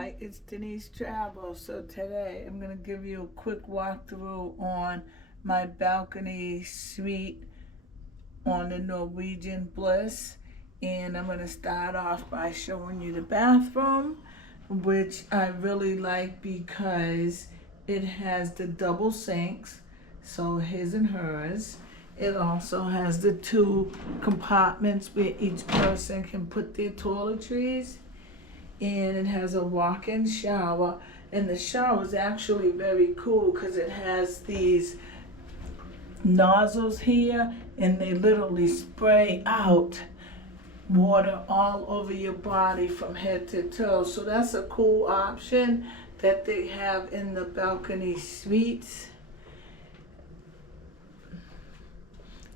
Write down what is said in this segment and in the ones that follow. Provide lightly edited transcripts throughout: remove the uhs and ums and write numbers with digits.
Hi, it's Denise Travel. So today I'm going to give you a quick walkthrough on my balcony suite on the Norwegian Bliss. And I'm going to start off by showing you the bathroom, which I really like because it has the double sinks, so his and hers. It also has the two compartments where each person can put their toiletries, and it has a walk-in shower, and the shower is actually very cool because it has these nozzles here, and they literally spray out water all over your body from head to toe. So that's a cool option that they have in the balcony suites.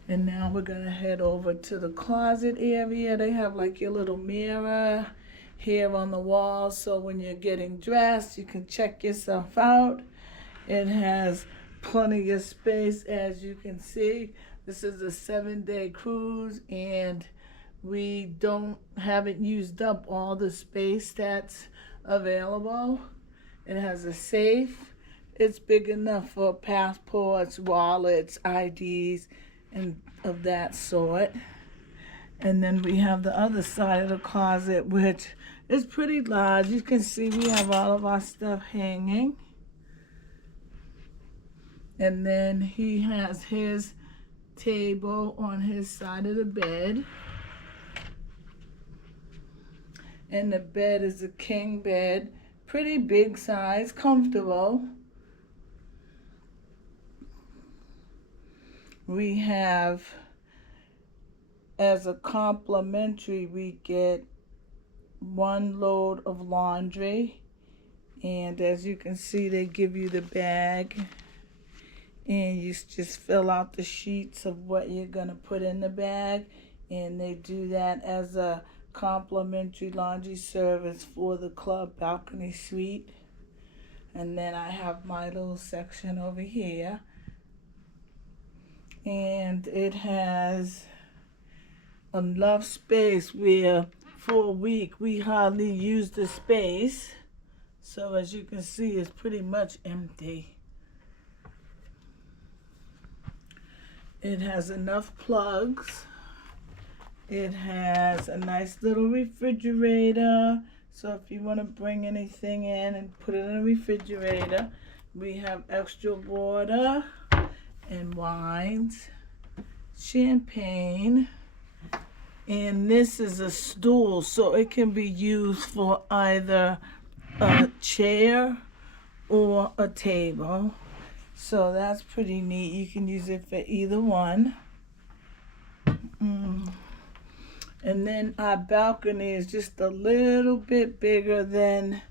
And now we're gonna head over to the closet area. They have like your little mirror here on the wall, so when you're getting dressed, you can check yourself out. It has plenty of space, as you can see. This is a 7-day cruise, and we haven't used up all the space that's available. It has a safe. It's big enough for passports, wallets, IDs, and of that sort. And then we have the other side of the closet, which is pretty large. You can see we have all of our stuff hanging. And then he has his table on his side of the bed. And the bed is a king bed, pretty big size, comfortable. We have, as a complimentary, we get 1 load of laundry, and as you can see, they give you the bag, and you just fill out the sheets of what you're gonna put in the bag, and they do that as a complimentary laundry service for the club balcony suite. And then I have my little section over here, and it has enough space where for a week we hardly use the space. So as you can see, it's pretty much empty. It has enough plugs. It has a nice little refrigerator, so if you want to bring anything in and put it in a refrigerator. We have extra water and wines, champagne. And this is a stool, so it can be used for either a chair or a table. So that's pretty neat. You can use it for either one. And then our balcony is just a little bit bigger than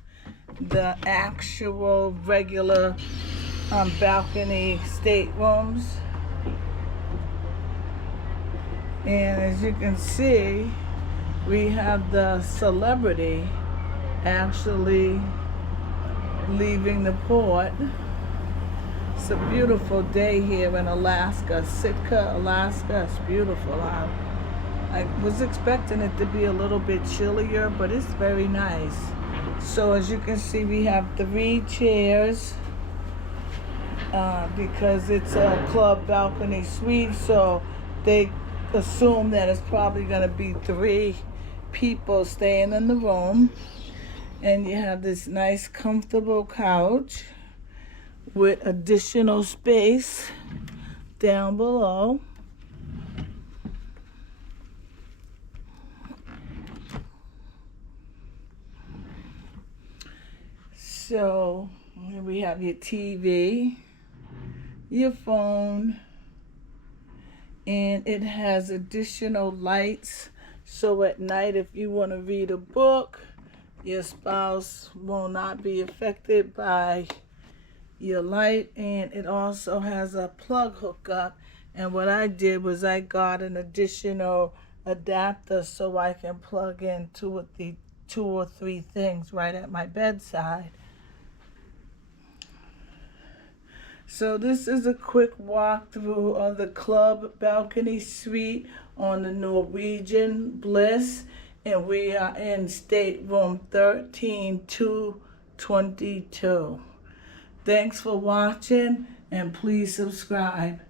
the actual regular balcony staterooms. And as you can see, we have the celebrity actually leaving the port. It's a beautiful day here in Alaska, Sitka, Alaska. It's beautiful. I was expecting it to be a little bit chillier, but it's very nice. So as you can see, we have 3 chairs because it's a club balcony suite, so they assume that it's probably going to be 3 people staying in the room. And you have this nice comfortable couch with additional space down below. So here we have your TV, your phone, and it has additional lights, so at night if you want to read a book, your spouse will not be affected by your light. And it also has a plug hookup, and what I did was I got an additional adapter so I can plug in 2 or 3 things right at my bedside. So this is a quick walkthrough of the club balcony suite on the Norwegian Bliss. and we are in stateroom 13222. Thanks for watching, and please subscribe.